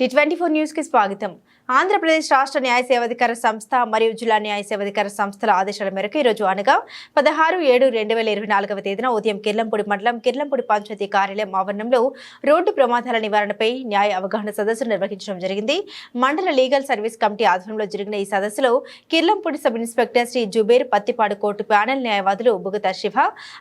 ది24 news కి స్వాగతం. ఆంధ్రప్రదేశ్ రాష్ట్ర న్యాయ సేవాధికార సంస్థ మరియు జిల్లా న్యాయ సేవాధికార సంస్థల ఆదేశాల మేరకు ఈ రోజు అనగా 16/7/2024వ తేదీన ఉదయం కిర్లంపూడి మండలం కిర్లంపూడి పంచాయతీ కార్యాలయం ఆవరణంలో రోడ్డు ప్రమాదాల నివారణపై న్యాయ అవగాహన సదస్సు నిర్వహించడం జరిగింది. మండల లీగల్ సర్వీస్ కమిటీ ఆధ్వర్యంలో జరిగిన ఈ సదస్సులో Kirlampudi sub inspector Shri Zuber, Pattipadu court panel న్యాయవాదులు బుగతా శివ,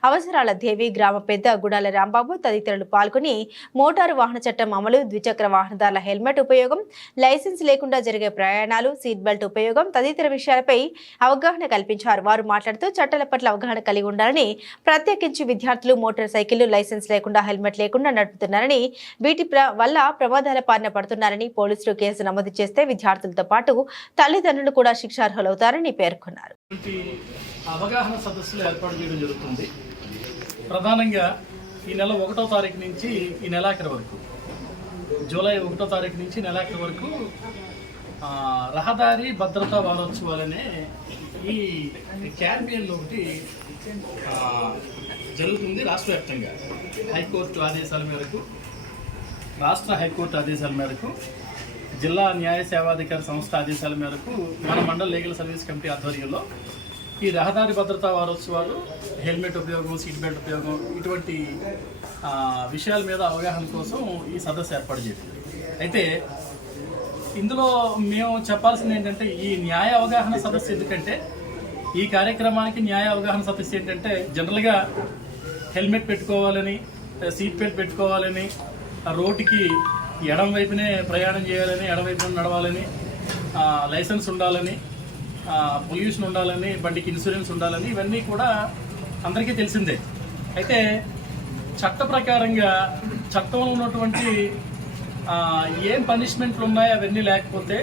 అవసరాల దేవి, గ్రామ పెద్ద గుడాల రాంబాబు తదితరులు పాల్గొని మోటారు వాహన చట్టం అమలు, ద్విచక్ర వాహనదారుల హెల్మెట్ ఉపయోగం, లైసెన్స్ లేకుండా జరిగే ప్రయాణాలు, సీట్ బెల్ట్ ఉపయోగం తదితర విషయాలపై అవగాహన కల్పించారు. వారు మాట్లాడుతూ చట్టాల పట్ల అవగాహన కలిగి ఉండాలని, ప్రత్యేకించి విద్యార్థులు మోటార్ సైకిళ్లు లైసెన్స్ లేకుండా హెల్మెట్ లేకుండా నడుపుతున్నారని, వీటి వల్ల ప్రమాదాల బారిన పడుతున్నారని, పోలీసులు కేసు నమోదు చేస్తే విద్యార్థులతో పాటు తల్లిదండ్రులు కూడా శిక్షార్హులవుతారని పేర్కొన్నారు. అవగాహన సదస్సులు ఏర్పాటు చేయడం జరుగుతుంది. ప్రధానంగా ఈ నెల 1వ తారీఖు నుంచి ఈ నెలాఖరు వరకు, జూలై 1వ తారీఖు నుంచి నెలాఖరు వరకు రహదారి భద్రతా వారోత్సవాలనే ఈ క్యాంపెయిన్లో ఒకటి జరుగుతుంది. రాష్ట్ర వ్యాప్తంగా హైకోర్టు ఆదేశాల మేరకు, రాష్ట్ర హైకోర్టు ఆదేశాల మేరకు, జిల్లా న్యాయ సేవాధికార సంస్థ ఆదేశాల మేరకు మన మండల లీగల్ సర్వీస్ కమిటీ ఆధ్వర్యంలో ఈ రహదారి భద్రతా వారోత్సవాలు, హెల్మెట్ ఉపయోగం, సీట్ బెల్ట్ ఉపయోగం, ఇటువంటి విషయాల మీద అవగాహన కోసం ఈ సదస్సు ఏర్పాటు చేసింది. అయితే ఇందులో మేము చెప్పాల్సింది ఏంటంటే, ఈ న్యాయ అవగాహన సదస్సు ఎందుకంటే, ఈ కార్యక్రమానికి న్యాయ అవగాహన సదస్సు ఏంటంటే, జనరల్గా హెల్మెట్ పెట్టుకోవాలని, సీట్ బెల్ట్ పెట్టుకోవాలని, రోడ్డుకి ఎడం వైపునే ప్రయాణం చేయాలని, ఎడం వైపున నడవాలని, లైసెన్స్ ఉండాలని, పొల్యూషన్ ఉండాలని, బండికి ఇన్సూరెన్స్ ఉండాలని, ఇవన్నీ కూడా అందరికీ తెలిసిందే. అయితే చట్ట ప్రకారంగా చట్టంలో ఉన్నటువంటి ఏం పనిష్మెంట్లు ఉన్నాయో అవన్నీ లేకపోతే,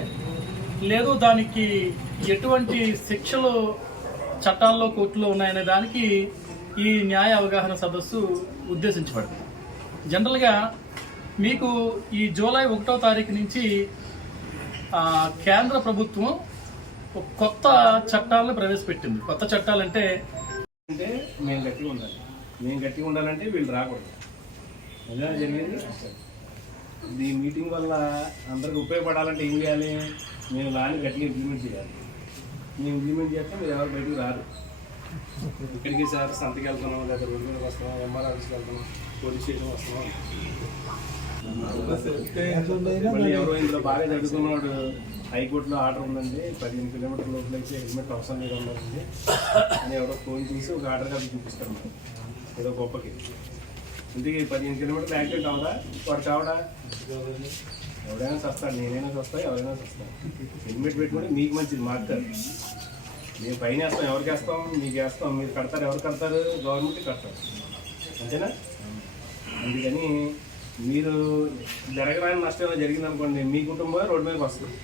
లేదు దానికి ఎటువంటి శిక్షలు చట్టాల్లో కోర్టులో ఉన్నాయనే దానికి ఈ న్యాయ అవగాహన సదస్సు ఉద్దేశించబడింది. జనరల్గా మీకు ఈ జూలై 1వ తారీఖు నుంచి కేంద్ర ప్రభుత్వం కొత్త చట్టాలను ప్రవేశపెట్టింది. కొత్త చట్టాలంటే మేము గట్టిగా ఉండాలంటే వీళ్ళు రాకూడదు. అదే జరిగేది. ఈ మీటింగ్ వల్ల అందరికి ఉపయోగపడాలంటే ఏం చేయాలి? మేము లాని గట్టిగా ఇంప్లిమెంట్ చేయాలి. మేము ఇంప్లిమెంట్ చేస్తే మీరు ఎవరు బయటకు రారు. ఇక్కడికి సార్ సంతకి వెళ్తున్నాం, లేదా రోడ్డు వస్తున్నాం, ఎంఆర్ ఆఫీస్కి వెళ్తున్నాం, పోలీస్ స్టేషన్ వస్తున్నాం. మళ్ళీ ఎవరో ఇందులో బాగా చదువుకున్నాడు, హైకోర్టులో ఆర్డర్ ఉందండి, 15 కిలోమీటర్ల లోపల అయితే హెల్మెట్ అవసరం లేదు ఉండాలండి అని ఎవరో ఫోన్ చేసి ఒక ఆర్డర్ కాపీ చూపిస్తాను. ఏదో గొప్పకి ఇంటికి 15 కిలోమీటర్లు యాక్సిడెంట్ అవదా? వాడు కావడా? ఎవరైనా వస్తాడు, నేనైనా వస్తాను, ఎవరైనా వస్తాను. హెల్మెట్ పెట్టుకుంటే మీకు మంచిది, మాకు కాదు. మేము పైన వేస్తాం, ఎవరికి వేస్తాం? మీకు వేస్తాం. మీరు కడతారు, ఎవరు కడతారు? గవర్నమెంట్ కడతారు, అంతేనా? అందుకని మీరు జరగరాని నష్టం ఏమైనా జరిగిందనుకోండి, మీ కుటుంబమే రోడ్డు మీదకి వస్తుంది.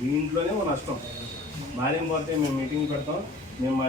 మీ ఇంట్లోనే ఓ నష్టం. మాదేం పోతే మేము మీటింగ్ పెడతాం, మేము మా